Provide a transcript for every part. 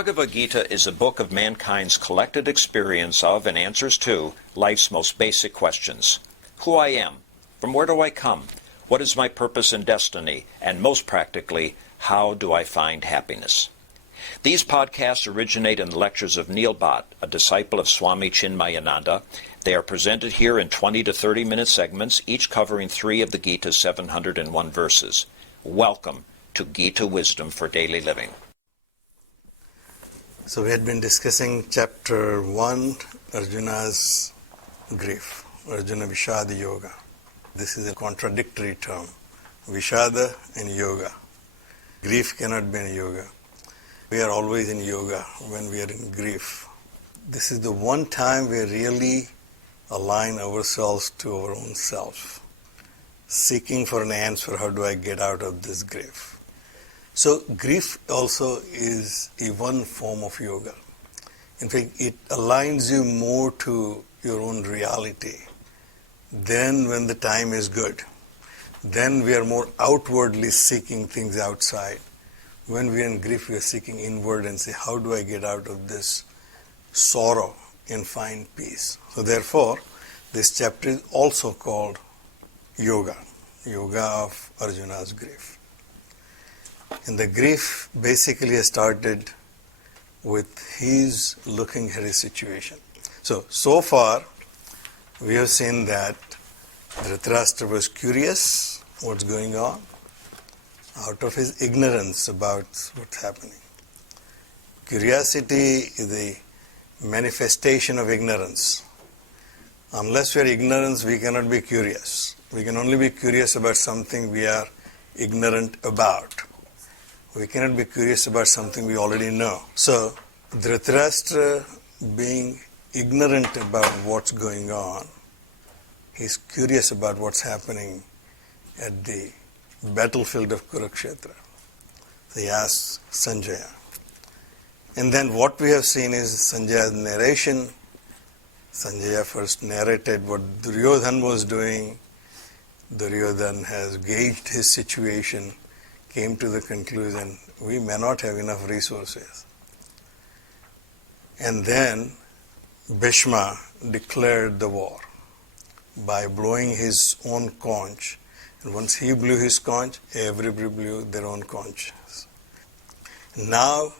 Bhagavad Gita is a book of mankind's collected experience of and answers to life's most basic questions. Who I am, from where do I come, what is my purpose and destiny, and most practically, how do I find happiness? These podcasts originate in the lectures of Neil Bhatt, a disciple of Swami Chinmayananda. They are presented here in 20 to 30-minute segments, each covering 3 of the Gita's 701 verses. Welcome to Gita Wisdom for Daily Living. So we had been discussing chapter 1, Arjuna's grief, Arjuna Vishada Yoga. This is a contradictory term, Vishada and Yoga. Grief cannot be in yoga. We are always in yoga when we are in grief. This is the one time we really align ourselves to our own self, seeking for an answer, how do I get out of this grief? So grief also is one form of yoga. In fact, it aligns you more to your own reality. Then when the time is good, then we are more outwardly seeking things outside. When we are in grief, we are seeking inward and say, how do I get out of this sorrow and find peace? So therefore, this chapter is also called Yoga, Yoga of Arjuna's grief. And the grief basically started with his looking at his situation. So far, we have seen that Dhritarashtra was curious what's going on out of his ignorance about what's happening. Curiosity is a manifestation of ignorance. Unless we are ignorant, we cannot be curious. We can only be curious about something we are ignorant about. We cannot be curious about something we already know. So, Dhritarashtra, being ignorant about what's going on, he's curious about what's happening at the battlefield of Kurukshetra. So he asks Sanjaya. And then what we have seen is Sanjaya's narration. Sanjaya first narrated what Duryodhana was doing. Duryodhana has gauged his situation, came to the conclusion, we may not have enough resources. And then Bhishma declared the war by blowing his own conch. And once he blew his conch, everybody blew their own conches. Now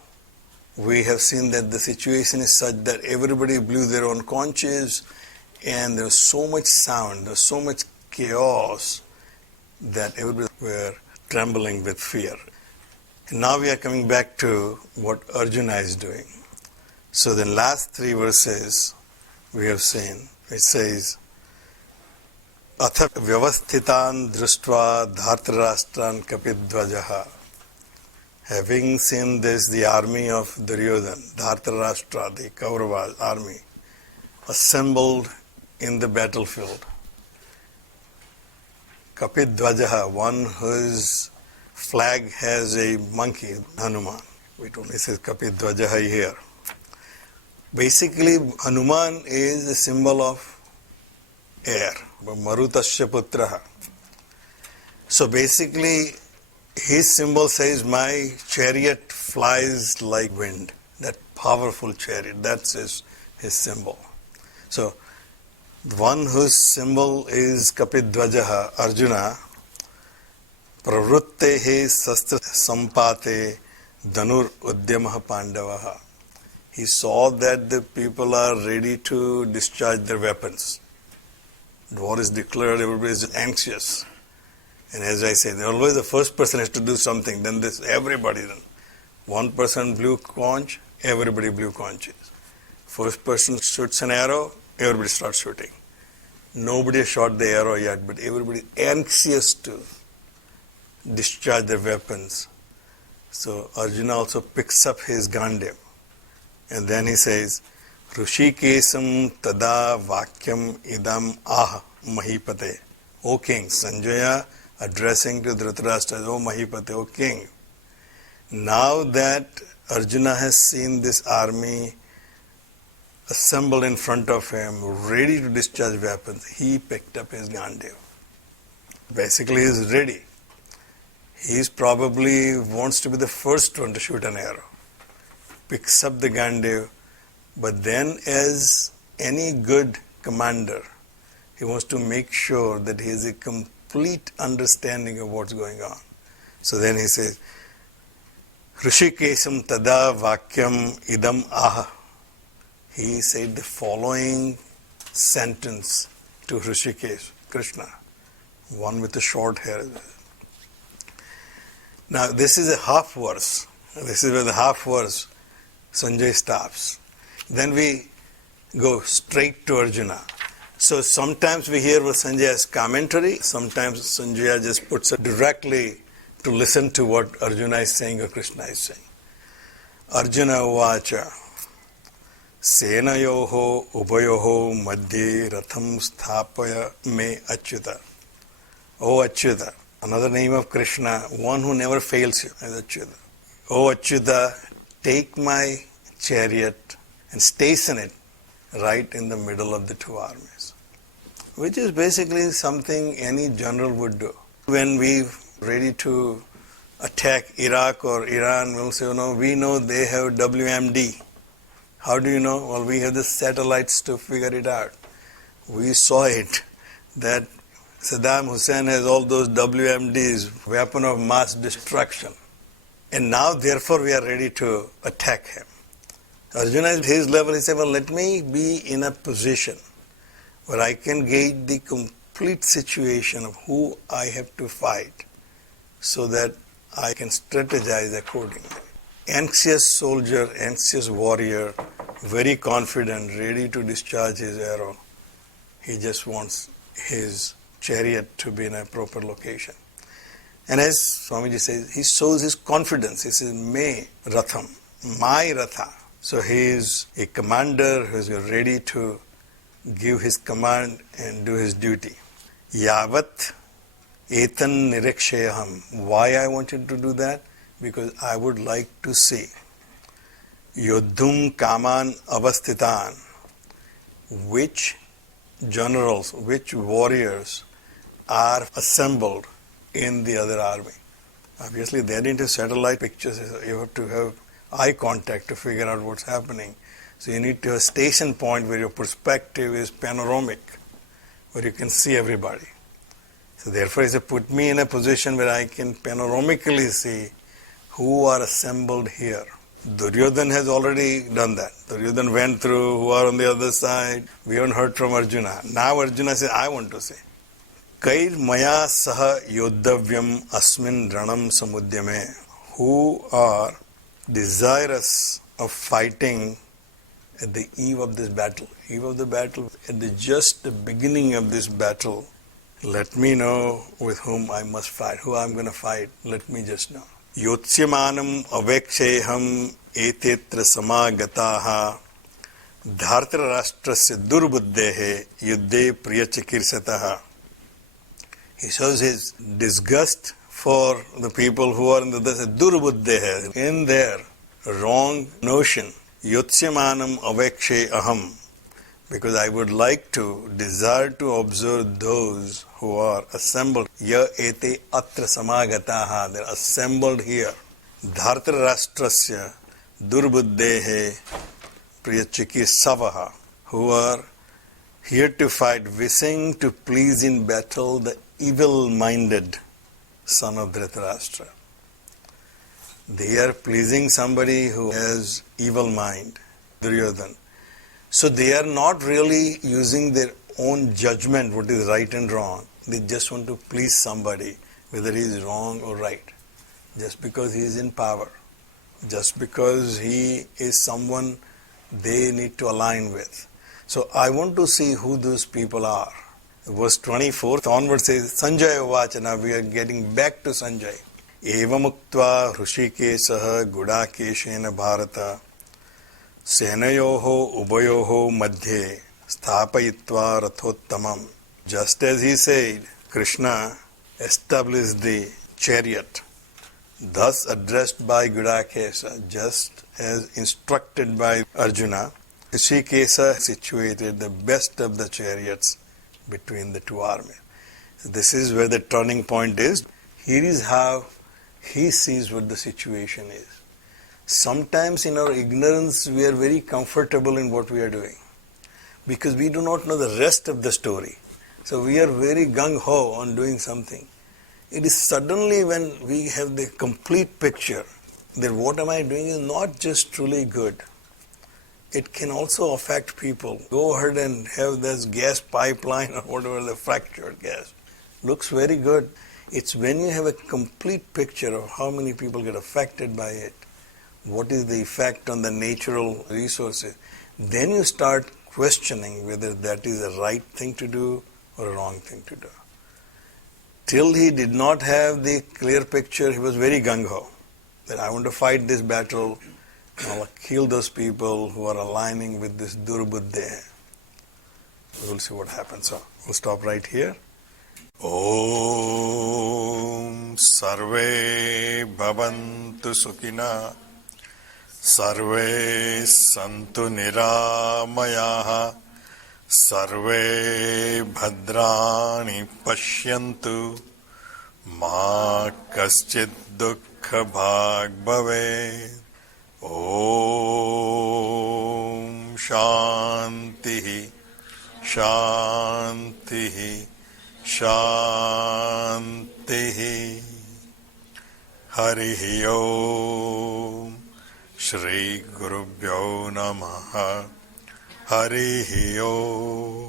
we have seen that the situation is such that everybody blew their own conches, and there was so much sound, there was so much chaos that everybody were trembling with fear. And now we are coming back to what Arjuna is doing. So the last 3 verses we have seen, it says, Atha vyavasthitan društva dhartarashtran kapidvajaha. Having seen this, the army of Duryodhana, Dhartarashtra, the Kaurava army, assembled in the battlefield. Kapidvajaha, one whose flag has a monkey, Hanuman. It only says Kapidvajaha here. Basically, Hanuman is a symbol of air, Marutasya Putraha. So basically, his symbol says, my chariot flies like wind. That powerful chariot, that's his symbol. So, the one whose symbol is Kapidvajaha, Arjuna, pravrittehe sastra sampate dhanur udyamaha pandavaha. He saw that the people are ready to discharge their weapons. The war is declared, everybody is anxious. And as I say, always the first person has to do something, then everybody then. One person blew conch, everybody blew conches. First person shoots an arrow, everybody starts shooting. Nobody has shot the arrow yet, but everybody anxious to discharge their weapons. So Arjuna also picks up his Gandiv. And then he says, Rushikesam tada vakyam idam ah mahipate. O king, Sanjaya addressing to Dhritarashtra, O mahipate, O king. Now that Arjuna has seen this army assembled in front of him, ready to discharge weapons, he picked up his Gandiv. Basically, he is ready. He probably wants to be the first one to shoot an arrow. picks up the Gandiv, but then as any good commander, he wants to make sure that he has a complete understanding of what's going on. So then he says, Hrishikesham tada vakyam idam aha. He said the following sentence to Hrishikesh, Krishna, one with the short hair. Now this is a half verse. This is where the half verse Sanjay stops. Then we go straight to Arjuna. So sometimes we hear what Sanjay has commentary, sometimes Sanjay just puts it directly to listen to what Arjuna is saying or Krishna is saying. Arjuna uvacha senayoho ubayoho madhye ratham sthapaya me achyuta. O Achyuta, another name of Krishna, one who never fails you, is Achyuta. O Achyuta, take my chariot and station it right in the middle of the two armies. Which is basically something any general would do. When we're ready to attack Iraq or Iran, we'll say, we know they have WMD. How do you know? Well, we have the satellites to figure it out. We saw it, that Saddam Hussein has all those WMDs, weapon of mass destruction. And now, therefore, we are ready to attack him. Arjuna, at his level, he said, let me be in a position where I can gauge the complete situation of who I have to fight so that I can strategize accordingly. Anxious soldier, anxious warrior, very confident, ready to discharge his arrow. He just wants his chariot to be in a proper location. And as Swamiji says, he shows his confidence. He says, me ratham, my ratha. So he is a commander who is ready to give his command and do his duty. Yavat etan nirikshayaham. Why I wanted to do that? Because I would like to see Yodhum Kaman Avasthitan, which generals, which warriors are assembled in the other army. Obviously, they need to satellite pictures. You have to have eye contact to figure out what's happening. So you need to have a station point where your perspective is panoramic, where you can see everybody. So therefore, he said, put me in a position where I can panoramically see who are assembled here. Duryodhan has already done that. Duryodhan went through who are on the other side. We haven't heard from Arjuna. Now Arjuna says, I want to see. Kair maya saha yodhavyam asmin ranam samudyame. Who are desirous of fighting at the eve of this battle. Eve of the battle, at just the beginning of this battle, let me know with whom I must fight, who I'm going to fight. Let me just know. Yotsymanam aveksheham etetra samagataha dhartarashtrasya durbuddhehe yuddhe priyachikirsataha. He shows his disgust for the people who are in the durbuddhehe, in their wrong notion. Yotsymanam avekshe aham. Because I would like to, desire to observe those who are assembled. Ya ete atra samagataha. They are assembled here. Dhartarashtrasya durbuddhehe priyachiki savaha. Who are here to fight, wishing to please in battle the evil-minded son of Dhritarashtra. They are pleasing somebody who has evil mind, Duryodhan. So they are not really using their own judgment, what is right and wrong. They just want to please somebody, whether he is wrong or right. Just because he is in power. Just because he is someone they need to align with. So I want to see who those people are. Verse 24 onwards says, Sanjaya uvacha. Now we are getting back to Sanjay. Evamuktva Hrishikeshaha Gudakeshena Bharata Senayoho Ubayoho Madhye Sthapayitva Rathottamam. Just as he said, Krishna established the chariot, thus addressed by Gudakesha, just as instructed by Arjuna, Hrishikesha situated the best of the chariots between the two armies. This is where the turning point is. Here is how he sees what the situation is. Sometimes in our ignorance we are very comfortable in what we are doing because we do not know the rest of the story. So we are very gung-ho on doing something. It is suddenly when we have the complete picture that what am I doing is not just truly good. It can also affect people. Go ahead and have this gas pipeline or whatever, the fractured gas. Looks very good. It's when you have a complete picture of how many people get affected by it, what is the effect on the natural resources, then you start questioning whether that is the right thing to do or a wrong thing to do. Till he did not have the clear picture, he was very gung-ho, that I want to fight this battle, I'll kill those people who are aligning with this durbuddhe. We'll see what happens. So we'll stop right here. Om Sarve Bhavantu Sukhina Sarve Santu Niramayaha Sarve Bhadrani Pashyantu Ma Kaschid Dukkha Bhag Bhave. Om Shanti Shanti Shanti. Harihi Om. Shri Gurubhyo Namaha. Harihi Om.